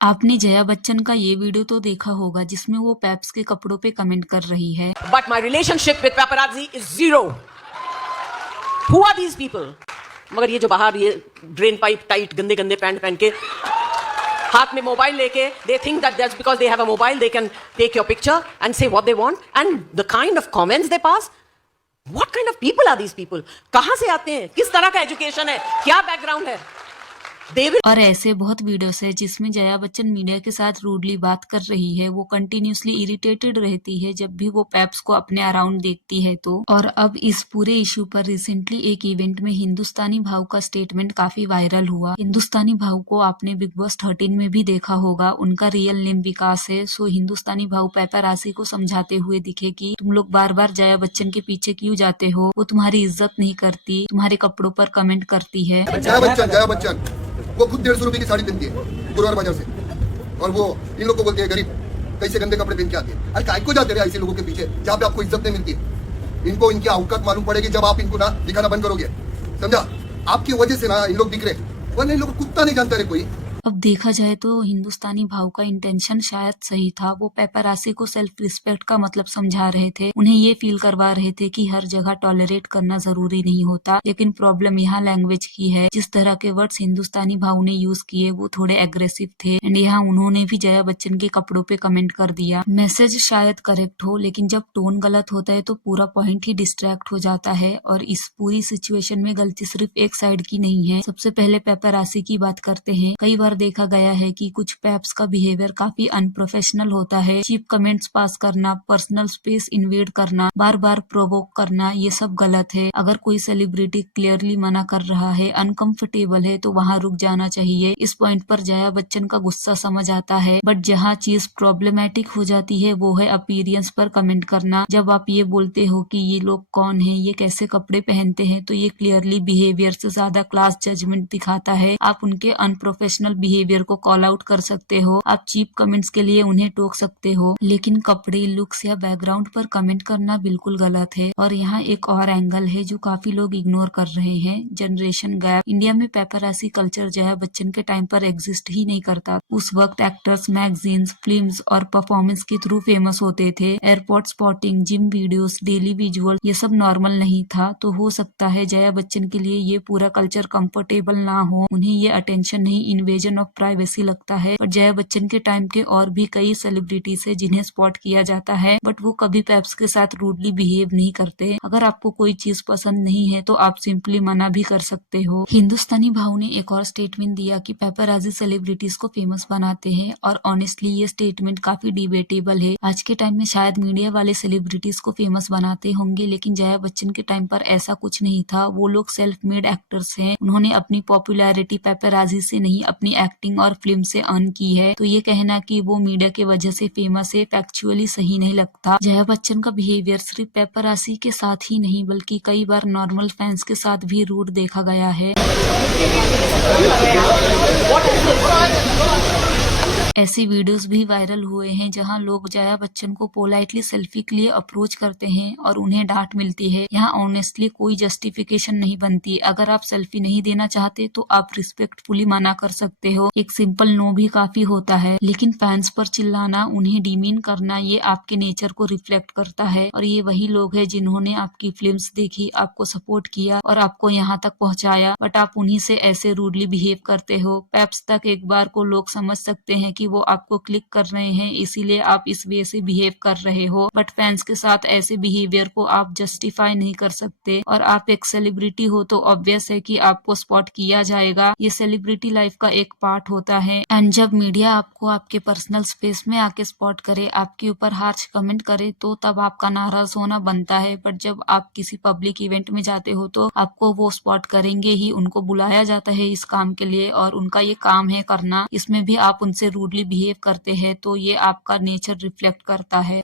आपने जया बच्चन का ये वीडियो तो देखा होगा जिसमें वो पेप्स के कपड़ों पे कमेंट कर रही है। But my relationship with paparazzi is zero. Who are these people? मगर ये जो बाहर ये ड्रेन पाइप टाइट गंदे गंदे पैंट पहन के हाथ में मोबाइल लेके they think that that's because they have a mobile they can take your picture and say what they want and the kind of comments they pass. What kind of people are these people? कहाँ से आते हैं? किस तरह का education है? क्या background है? और ऐसे बहुत वीडियोस है जिसमें जया बच्चन मीडिया के साथ रूडली बात कर रही है। वो कंटिन्यूसली इरिटेटेड रहती है जब भी वो पेप्स को अपने अराउंड देखती है तो। और अब इस पूरे इशू पर रिसेंटली एक इवेंट में हिंदुस्तानी भाव का स्टेटमेंट काफी वायरल हुआ। हिंदुस्तानी भाव को आपने बिग बॉस 13 में भी देखा होगा। उनका रियल नेम विकास है। सो हिंदुस्तानी भाव पेपरासी को समझाते हुए दिखे कि तुम लोग बार बार जया बच्चन के पीछे क्यों जाते हो, वो तुम्हारी इज्जत नहीं करती, तुम्हारे कपड़ों पर कमेंट करती है। जया बच्चन वो खुद 150 रुपए की साड़ी पहनती है गुरुवार बाजार से, और वो इन लोग को बोलते हैं गरीब, कैसे गंदे कपड़े पहन के आते हैं। अरे काय को जाते रहे ऐसे लोगों के पीछे जहाँ पे आपको इज्जत नहीं मिलती। इनको इनकी औकात मालूम पड़ेगी जब आप इनको ना दिखाना बंद करोगे, समझा। आपकी वजह से ना इन लोग दिख रहे, वरना इन लोग को कुत्ता नहीं जानता रहे कोई। अब देखा जाए तो हिंदुस्तानी भाव का इंटेंशन शायद सही था। वो पेपरासी को सेल्फ रिस्पेक्ट का मतलब समझा रहे थे, उन्हें ये फील करवा रहे थे कि हर जगह टॉलरेट करना जरूरी नहीं होता। लेकिन प्रॉब्लम यहाँ लैंग्वेज की है। जिस तरह के वर्ड्स हिंदुस्तानी भाव ने यूज किए वो थोड़े एग्रेसिव थे एंड यहाँ उन्होंने भी जया बच्चन के कपड़ों पे कमेंट कर दिया। मैसेज शायद करेक्ट हो, लेकिन जब टोन गलत होता है तो पूरा पॉइंट ही डिस्ट्रैक्ट हो जाता है। और इस पूरी सिचुएशन में गलती सिर्फ एक साइड की नहीं है। सबसे पहले पेपरासी की बात करते हैं। कई बार देखा गया है कि कुछ पेप्स का बिहेवियर काफी अनप्रोफेशनल होता है। चीप कमेंट्स पास करना, पर्सनल स्पेस इन्वेड करना, बार बार प्रोवोक करना, ये सब गलत है। अगर कोई सेलिब्रिटी क्लियरली मना कर रहा है, अनकंफर्टेबल है, तो वहाँ रुक जाना चाहिए। इस पॉइंट पर जया बच्चन का गुस्सा समझ आता है। बट जहाँ चीज प्रॉब्लमेटिक हो जाती है वो है अपीयरेंस पर कमेंट करना। जब आप ये बोलते हो कि ये लोग कौन है, ये कैसे कपड़े पहनते हैं, तो ये क्लियरली बिहेवियर से ज्यादा क्लास जजमेंट दिखाता है। आप उनके अनप्रोफेशनल बिहेवियर को कॉल आउट कर सकते हो, आप चीप कमेंट्स के लिए उन्हें टोक सकते हो, लेकिन कपड़े, लुक्स या बैकग्राउंड पर कमेंट करना बिल्कुल गलत है। और यहाँ एक और एंगल है जो काफी लोग इग्नोर कर रहे हैं, जनरेशन गैप। इंडिया में पेपरासी कल्चर जया बच्चन के टाइम पर एग्जिस्ट ही नहीं करता। उस वक्त एक्टर्स मैगजीन्स, फिल्म्स और परफॉर्मेंस के थ्रू फेमस होते थे। Airport spotting, gym videos, daily visual, ये सब नॉर्मल नहीं था। तो हो सकता है जया बच्चन के लिए ये पूरा कल्चर कंफर्टेबल ना हो, उन्हें ये अटेंशन नहीं, इन्वेजन ऑफ प्राइवेसी लगता है। और जया बच्चन के टाइम के और भी कई सेलिब्रिटीज है जिन्हें स्पॉट किया जाता है, बट वो कभी पेप्स के साथ रूडली बिहेव नहीं करते। अगर आपको कोई चीज पसंद नहीं है तो आप सिंपली मना भी कर सकते हो। हिंदुस्तानी भाव ने एक और स्टेटमेंट दिया कि पेपराजी सेलिब्रिटीज को फेमस बनाते हैं, और ऑनेस्टली ये स्टेटमेंट काफी डिबेटेबल है। आज के टाइम में शायद मीडिया वाले सेलिब्रिटीज को फेमस बनाते होंगे, लेकिन जया बच्चन के टाइम पर ऐसा कुछ नहीं था। वो लोग सेल्फ मेड एक्टर्स हैं। उन्होंने अपनी पॉपुलैरिटी पेपराजी से नहीं, अपनी एक्टिंग और फिल्म से अर्न की है। तो ये कहना कि वो मीडिया के वजह से फेमस है फैक्चुअली सही नहीं लगता। जया बच्चन का बिहेवियर सिर्फ पेपरासी के साथ ही नहीं बल्कि कई बार नॉर्मल फैंस के साथ भी रूड देखा गया है। ऐसे वीडियोस भी वायरल हुए हैं जहां लोग जया बच्चन को पोलाइटली सेल्फी के लिए अप्रोच करते हैं और उन्हें डांट मिलती है। यहाँ ऑनेस्टली कोई जस्टिफिकेशन नहीं बनती। अगर आप सेल्फी नहीं देना चाहते तो आप रिस्पेक्टफुली मना कर सकते हो, एक सिंपल नो भी काफी होता है। लेकिन फैंस पर चिल्लाना, उन्हें डिमीन करना, ये आपके नेचर को रिफ्लेक्ट करता है। और ये वही लोग हैं जिन्होंने आपकी फिल्म्स देखी, आपको सपोर्ट किया और आपको यहाँ तक पहुँचाया, बट आप उन्हीं से ऐसे रूडली बिहेव करते हो। पेप्स तक एक बार को लोग समझ सकते हैं कि वो आपको क्लिक कर रहे हैं, इसीलिए आप इस वे से बिहेव कर रहे हो, बट फैंस के साथ ऐसे बिहेवियर को आप जस्टिफाई नहीं कर सकते। और आप एक सेलिब्रिटी हो तो ऑब्वियस है कि आपको स्पॉट किया जाएगा। ये सेलिब्रिटी लाइफ का एक पार्ट होता है। एंड जब मीडिया आपको आपके पर्सनल स्पेस में आके स्पॉट करे, आपके ऊपर हार्श कमेंट करे, तो तब आपका नाराज होना बनता है। बट जब आप किसी पब्लिक इवेंट में जाते हो तो आपको वो स्पॉट करेंगे ही। उनको बुलाया जाता है इस काम के लिए और उनका ये काम है करना। इसमें भी आप उनसे रूडली बिहेव करते हैं तो ये आपका नेचर रिफ्लेक्ट करता है।